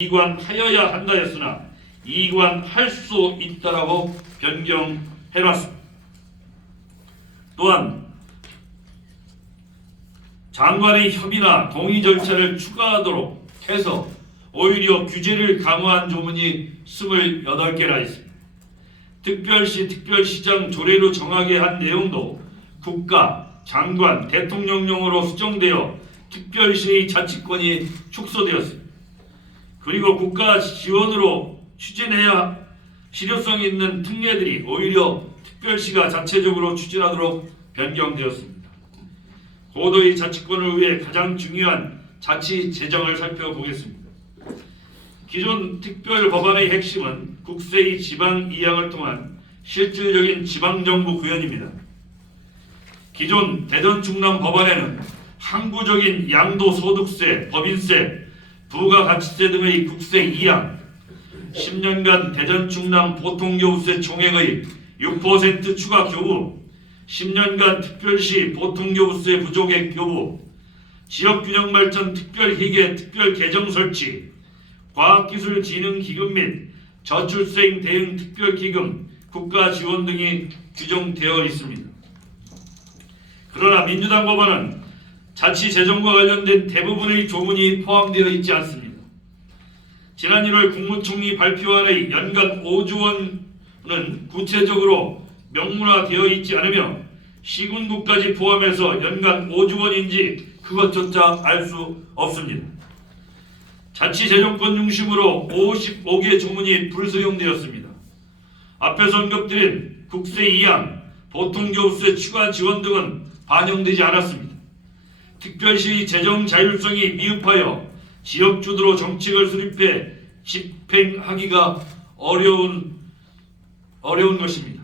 이관하여야 한다 했으나 이관할 수 있다라고 변경해놨습니다. 또한 장관의 협의나 동의 절차를 추가하도록 해서 오히려 규제를 강화한 조문이 28개나 있습니다. 특별시, 특별시장 조례로 정하게 한 내용도 국가, 장관, 대통령령으로 수정되어 특별시의 자치권이 축소되었습니다. 그리고 국가 지원으로 추진해야 실효성 있는 특례들이 오히려 특별시가 자체적으로 추진하도록 변경되었습니다. 고도의 자치권을 위해 가장 중요한 자치 재정을 살펴보겠습니다. 기존 특별 법안의 핵심은 국세의 지방 이양을 통한 실질적인 지방정부 구현입니다. 기존 대전 충남 법안에는 항구적인 양도소득세, 법인세, 부가가치세 등의 국세 이양, 10년간 대전 충남 보통교부세 총액의 6% 추가 교부, 10년간 특별시 보통교부세 부족액 교부, 지역균형발전 특별희계 특별계정 설치, 과학기술진흥기금 및 저출생 대응 특별기금, 국가지원 등이 규정되어 있습니다. 그러나 민주당 법안은 자치재정과 관련된 대부분의 조문이 포함되어 있지 않습니다. 지난 1월 국무총리 발표안의 연간 5조 원은 구체적으로 명문화되어 있지 않으며 시군구까지 포함해서 연간 5조 원인지 그것조차 알 수 없습니다. 자치재정권 중심으로 55개 조문이 불수용되었습니다. 앞에서 언급드린 국세 이양, 보통교부세 추가 지원 등은 반영되지 않았습니다. 특별시 재정 자율성이 미흡하여 지역주도로 정책을 수립해 집행하기가 어려운 것입니다.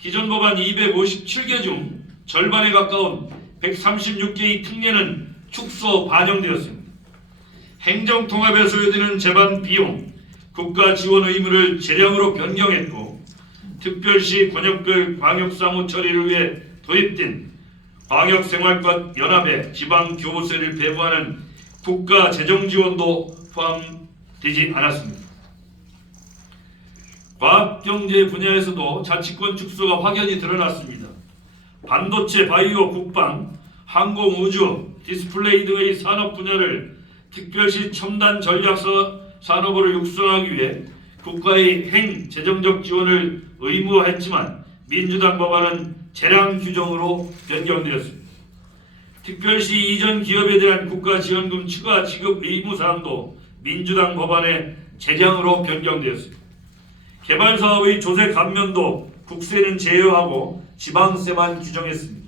기존 법안 257개 중 절반에 가까운 136개의 특례는 축소 반영되었습니다. 행정통합에 소요되는 재반 비용, 국가 지원 의무를 재량으로 변경했고 특별시 권역별 광역사무 처리를 위해 도입된 광역생활권 연합에 지방교부세를 배부하는 국가 재정지원도 포함되지 않았습니다. 과학경제 분야에서도 자치권 축소가 확연히 드러났습니다. 반도체, 바이오, 국방, 항공, 우주, 디스플레이 등의 산업 분야를 특별시 첨단 전략 산업으로 육성하기 위해 국가의 행재정적 지원을 의무화했지만 민주당 법안은 재량 규정으로 변경되었습니다. 특별시 이전 기업에 대한 국가지원금 추가 지급 의무사항도 민주당 법안의 재량으로 변경되었습니다. 개발사업의 조세 감면도 국세는 제외하고 지방세만 규정했습니다.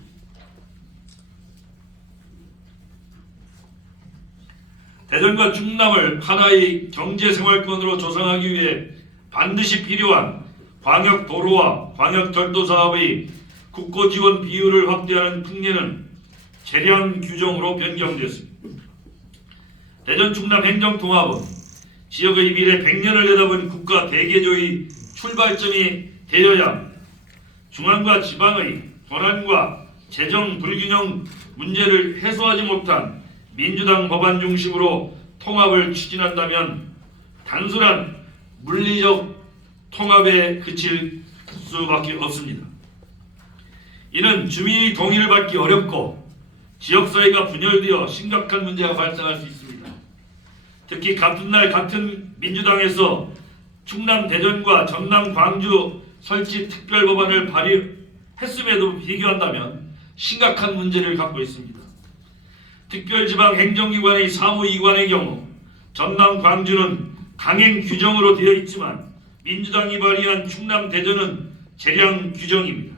대전과 충남을 하나의 경제생활권으로 조성하기 위해 반드시 필요한 광역도로와 광역철도 사업의 국고지원 비율을 확대하는 특례는 재량 규정으로 변경되었습니다. 대전 충남 행정통합은 지역의 미래 100년을 내다본 국가 대개조의 출발점이 되어야 합니다. 중앙과 지방의 권한과 재정 불균형 문제를 해소하지 못한 민주당 법안 중심으로 통합을 추진한다면 단순한 물리적 통합에 그칠 수밖에 없습니다. 이는 주민의 동의를 받기 어렵고 지역사회가 분열되어 심각한 문제가 발생할 수 있습니다. 특히 같은 날 같은 민주당에서 충남 대전과 전남 광주 설치 특별법안을 발의했음에도 비교한다면 심각한 문제를 갖고 있습니다. 특별지방행정기관의 사무이관의 경우 전남 광주는 강행 규정으로 되어 있지만 민주당이 발의한 충남 대전은 재량 규정입니다.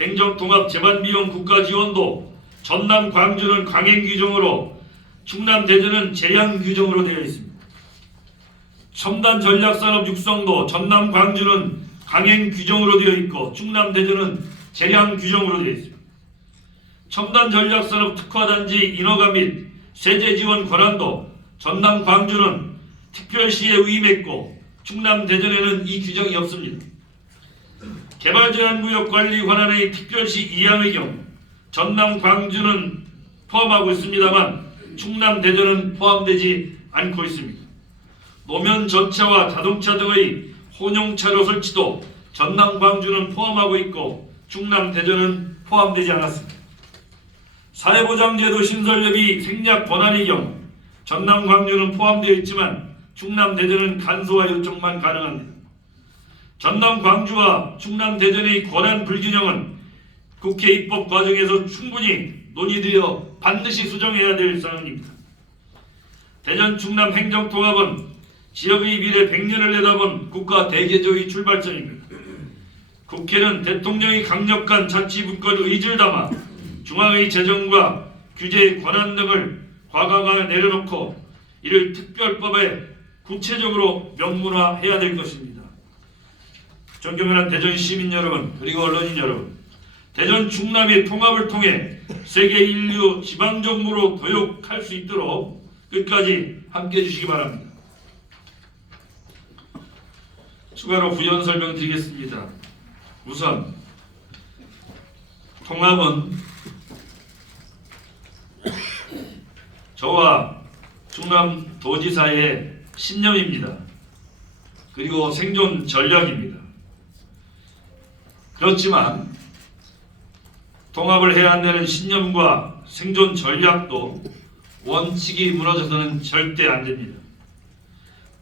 행정통합 재반비용 국가지원도 전남 광주는 강행 규정으로 충남 대전은 재량 규정으로 되어 있습니다. 첨단 전략산업 육성도 전남 광주는 강행 규정으로 되어 있고 충남 대전은 재량 규정으로 되어 있습니다. 첨단 전략산업 특화단지 인허가 및 세제 지원 권한도 전남 광주는 특별시에 위임했고 충남 대전에는 이 규정이 없습니다. 개발제한구역 관리 권한의 특별시 이양의 경우 전남 광주는 포함하고 있습니다만 충남 대전은 포함되지 않고 있습니다. 노면 전차와 자동차 등의 혼용차로 설치도 전남 광주는 포함하고 있고 충남 대전은 포함되지 않았습니다. 사회보장제도 신설협의 생략 권한의 경우 전남 광주는 포함되어 있지만 충남 대전은 간소화 요청만 가능합니다. 전남 광주와 충남 대전의 권한 불균형은 국회 입법 과정에서 충분히 논의되어 반드시 수정해야 될 사항입니다. 대전 충남 행정통합은 지역의 미래 100년을 내다본 국가 대개조의 출발점입니다. 국회는 대통령의 강력한 자치분권 의지를 담아 중앙의 재정과 규제 권한 등을 과감하게 내려놓고 이를 특별법에 구체적으로 명문화해야 될 것입니다. 존경하는 대전 시민 여러분 그리고 언론인 여러분, 대전 충남의 통합을 통해 세계 인류 지방정부로 도약할 수 있도록 끝까지 함께해 주시기 바랍니다. 추가로 부연 설명드리겠습니다. 우선 통합은 저와 충남도지사의 신념입니다. 그리고 생존 전략입니다. 그렇지만 통합을 해야 한다는 신념과 생존 전략도 원칙이 무너져서는 절대 안 됩니다.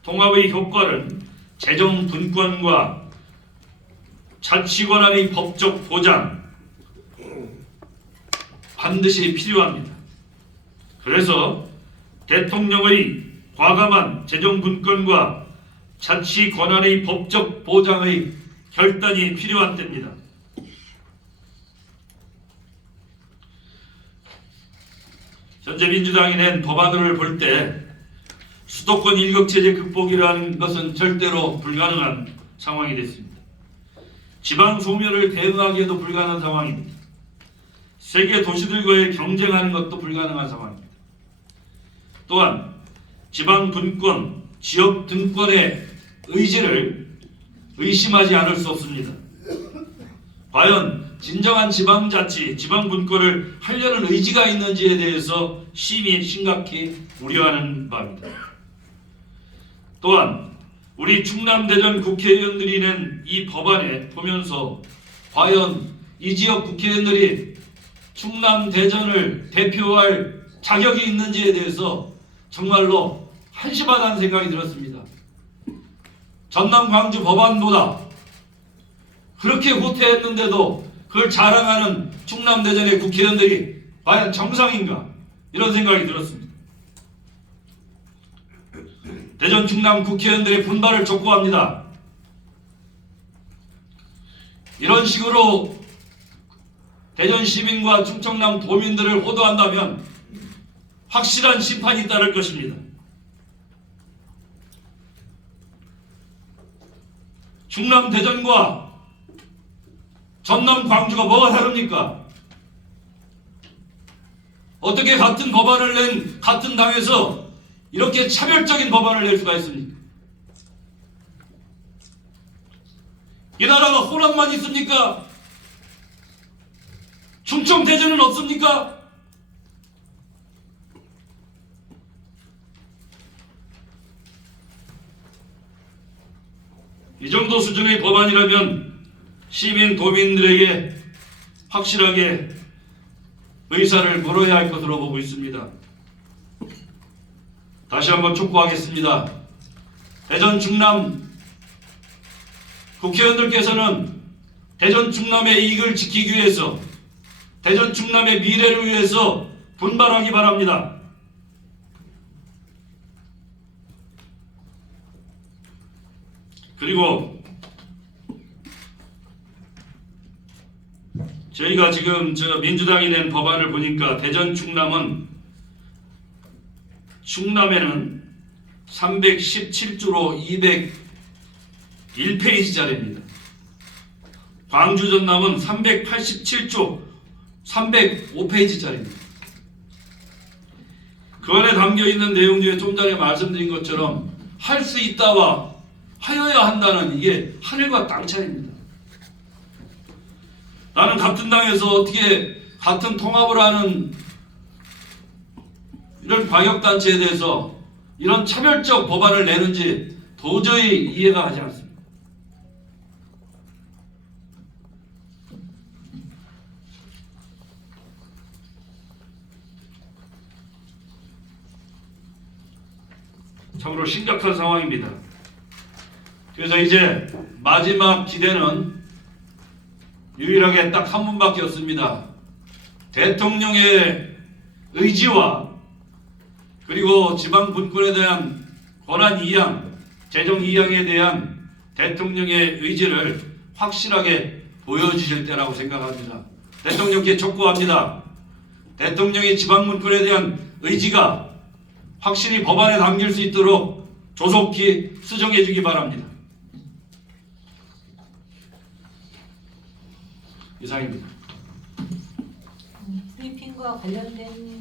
통합의 효과는 재정 분권과 자치권한의 법적 보장 반드시 필요합니다. 그래서 대통령의 과감한 재정 분권과 자치 권한의 법적 보장의 결단이 필요한 때입니다. 현재 민주당이 낸 법안을 볼 때 수도권 일격체제 극복이라는 것은 절대로 불가능한 상황이 됐습니다. 지방 소멸을 대응하기에도 불가능한 상황입니다. 세계 도시들과의 경쟁하는 것도 불가능한 상황입니다. 또한 지방 분권, 지역 등권의 의지를 의심하지 않을 수 없습니다. 과연 진정한 지방자치, 지방분권을 하려는 의지가 있는지에 대해서 심각히 우려하는 바입니다. 또한 우리 충남 대전 국회의원들이 낸 이 법안에 보면서 과연 이 지역 국회의원들이 충남 대전을 대표할 자격이 있는지에 대해서 정말로 한심하다는 생각이 들었습니다. 전남 광주 법안보다 그렇게 후퇴했는데도 그걸 자랑하는 충남 대전의 국회의원들이 과연 정상인가 이런 생각이 들었습니다. 대전 충남 국회의원들의 분발을 촉구합니다. 이런 식으로 대전 시민과 충청남 도민들을 호도한다면 확실한 심판이 따를 것입니다. 충남 대전과 전남 광주가 뭐가 다릅니까? 어떻게 같은 법안을 낸 같은 당에서 이렇게 차별적인 법안을 낼 수가 있습니까? 이 나라가 호남만 있습니까? 충청 대전은 없습니까? 이 정도 수준의 법안이라면 시민 도민들에게 확실하게 의사를 물어야 할 것으로 보고 있습니다. 다시 한번 촉구하겠습니다. 대전 충남 국회의원들께서는 대전 충남의 이익을 지키기 위해서 대전 충남의 미래를 위해서 분발하기 바랍니다. 그리고 저희가 지금 민주당이 낸 법안을 보니까 대전 충남에는 317조로 201페이지짜리입니다. 광주 전남은 387조 305페이지짜리입니다. 그 안에 담겨있는 내용 중에 좀 전에 말씀드린 것처럼 할 수 있다와 하여야 한다는 이게 하늘과 땅 차이입니다. 나는 같은 당에서 어떻게 같은 통합을 하는 이런 광역단체에 대해서 이런 차별적 법안을 내는지 도저히 이해가 가지 않습니다. 참으로 심각한 상황입니다. 그래서 이제 마지막 기대는 유일하게 딱 한 분밖에 없습니다. 대통령의 의지와 그리고 지방 분권에 대한 권한 이양, 재정 이양에 대한 대통령의 의지를 확실하게 보여주실 때라고 생각합니다. 대통령께 촉구합니다. 대통령의 지방 분권에 대한 의지가 확실히 법안에 담길 수 있도록 조속히 수정해 주기 바랍니다. 이상입니다. 브리핑과 관련된